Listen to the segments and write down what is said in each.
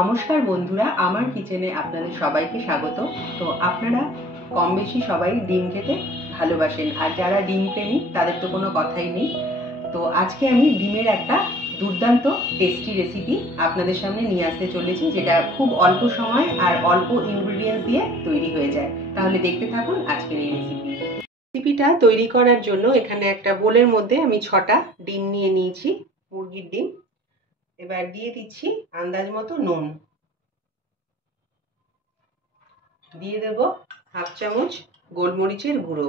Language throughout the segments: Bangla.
নমস্কার বন্ধুরা, আমার কিচেনে আপনাদের সবাইকে স্বাগত। তো আপনারা কম বেশি সবাই ডিম খেতে ভালোবাসেন, আর যারা ডিম প্রেমী তাদের তো কোনো কথাই নেই। তো আজকে আমি ডিমের একটা দুর্দান্ত টেস্টি রেসিপি আপনাদের সামনে নিয়ে আসতে চলেছি, যেটা খুব অল্প সময় আর অল্প ইনগ্রিডিয়েন্টস দিয়ে তৈরি হয়ে যায়। তাহলে দেখতে থাকুন আজকের এই রেসিপিটা তৈরি করার জন্য এখানে একটা বোলের মধ্যে আমি 6টা ডিম নিয়ে নিয়েছি, মুরগির ডিম। এবার দিয়ে দিচ্ছি আন্দাজ মতো নুন, দিয়ে দেব হাফ চামচ গোলমরিচের গুঁড়ো,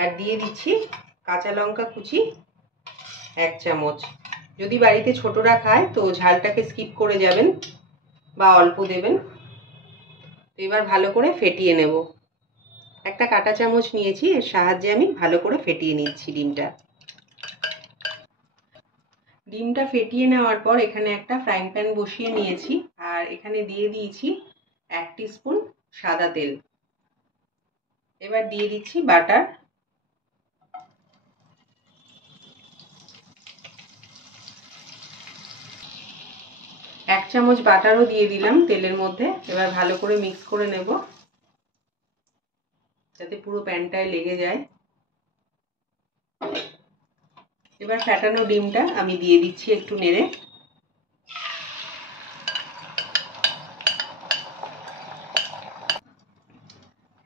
আর দিয়ে দিচ্ছি কাঁচা লঙ্কা কুচি 1 চামচ। যদি বাড়িতে ছোটরা খায় তো ঝালটাকে স্কিপ করে যাবেন বা অল্প দেবেন। তো এবার ভালো করে ফেটিয়ে নেব। একটা কাঁটা চামচ নিয়েছি, এর সাহায্যে আমি ভালো করে ফেটিয়ে নিচ্ছি ডিমটা ফেটিয়ে নেওয়ার পর এখানে একটা ফ্রাইং প্যান বসিয়ে নিয়েছি, আর এখানে দিয়ে দিয়েছি 1 টিস্পুন সাদা তেল। এবার দিয়ে দিচ্ছি বাটার, এক চামচ বাটারও দিয়ে দিলাম তেলের মধ্যে। এবার ভালো করে মিক্স করে নেব যাতে পুরো প্যানটায় লেগে যায়। এবার ফেটানো ডিমটা আমি দিয়ে দিচ্ছি একটু নেড়ে।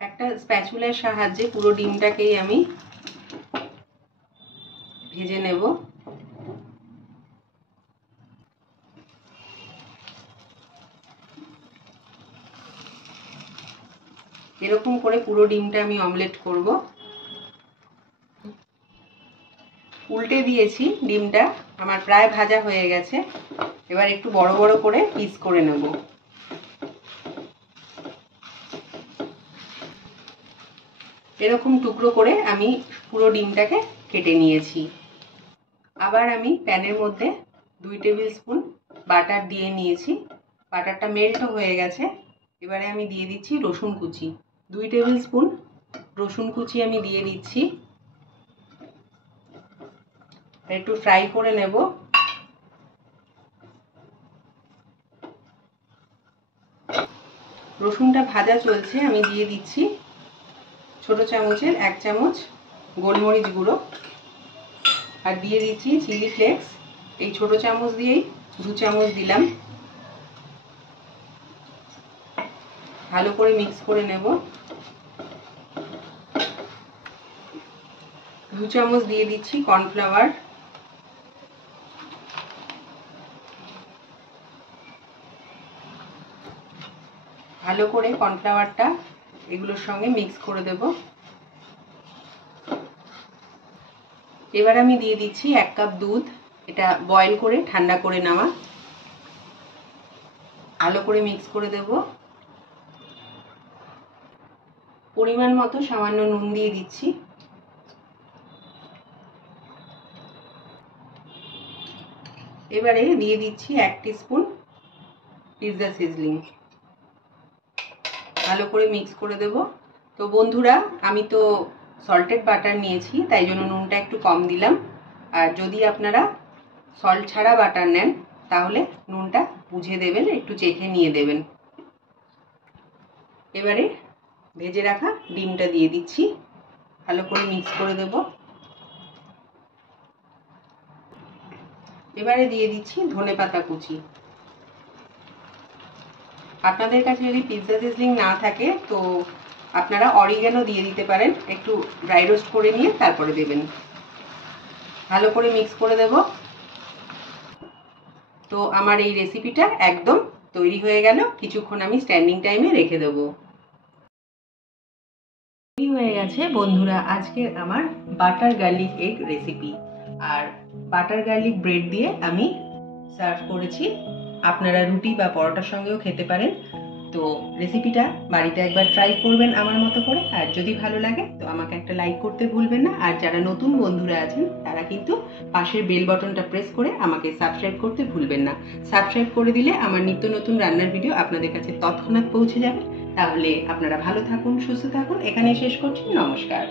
একটা স্প্যাচুলার সাহায্যে পুরো ডিমটাকেই আমি ভেজে নেব। এরকম করে পুরো ডিমটা আমি অমলেট করব। উল্টে দিয়েছি, ডিমটা আমার প্রায় ভাজা হয়ে গেছে। এবার একটু বড় বড় করে পিস করে নেব। এরকম টুকরো করে আমি পুরো ডিমটাকে কেটে নিয়েছি। আবার আমি প্যানের মধ্যে 2 টেবিল স্পুন বাটার দিয়ে নিয়েছি। বাটারটা মেল্টও হয়ে গেছে। এবারে আমি দিয়ে দিচ্ছি রসুন কুচি, 2 টেবিল স্পুন রসুন কুচি আমি দিয়ে দিচ্ছি। একটু ফ্রাই করে নেব। রসুনটা ভাজা চলছে, আমি দিয়ে দিচ্ছি ছোট চামচের 1 চামচ গোলমরিচ গুঁড়ো, আর দিয়ে দিচ্ছি চিলি ফ্লেক্স। এই ছোট চামচ দিয়েই 2 চামচ দিলাম। ভালো করে মিক্স করে নেব। 2 চামচ দিয়ে দিচ্ছি কর্নফ্লাওয়ার, ভালো করে কর্নফ্লাওয়ারটা এগুলোর সঙ্গে মিক্স করে দেব। এবার আমি দিয়ে দিচ্ছি 1 কাপ দুধ, এটা বয়েল করে ঠান্ডা করে নেওয়া। ভালো করে মিক্স করে দেব। পরিমাণ মতো সামান্য নুন দিয়ে দিচ্ছি। এবারে দিয়ে দিচ্ছি 1 টিস্পুন পিৎজা সিজলিং, ভালো করে মিক্স করে দেব। তো বন্ধুরা, আমি তো সল্টেড বাটার নিয়েছি, তাই জন্য নুনটা একটু কম দিলাম। আর যদি আপনারা সল্ট ছাড়া বাটার নেন তাহলে নুনটা বুঝে দেবেন, একটু চেখে নিয়ে দেবেন। এবারে ভেজে রাখা ডিমটা দিয়ে দিচ্ছি, ভালো করে মিক্স করে দেব। এবারে দিয়ে দিচ্ছি ধনেপাতা কুচি। আপনাদের কাছে যদি পিৎজা সিজলিং না থাকে তো আপনারা অরিগ্যানো দিয়ে দিতে পারেন, একটু ড্রাই রোস্ট করে নিয়ে তারপরে দেবেন। ভালো করে মিক্স করে দেব। তো আমার এই রেসিপিটা একদম তৈরি হয়ে গেল। কিছুক্ষণ আমি স্ট্যান্ডিং টাইমে রেখে দেব। তৈরি হয়ে গেছে বন্ধুরা আজকের আমার বাটার গার্লিক এগ রেসিপি, আর বাটার গার্লিক ব্রেড দিয়ে আমি সার্ভ করেছি। আপনারা রুটি বা পরোটার সঙ্গেও খেতে পারেন। তো রেসিপিটা বাড়িতে একবার ট্রাই করবেন আমার মতো করে, আর যদি ভালো লাগে তো আমাকে একটা লাইক করতে ভুলবেন না। আর যারা নতুন বন্ধুরা আছেন তারা কিন্তু পাশের বেল বাটনটা প্রেস করে আমাকে সাবস্ক্রাইব করতে ভুলবেন না। সাবস্ক্রাইব করে দিলে আমার নিত্য নতুন রান্নার ভিডিও আপনাদের কাছে তৎক্ষণাৎ পৌঁছে যাবে। তাহলে আপনারা ভালো থাকুন, সুস্থ থাকুন। এখানেই শেষ করছি। নমস্কার।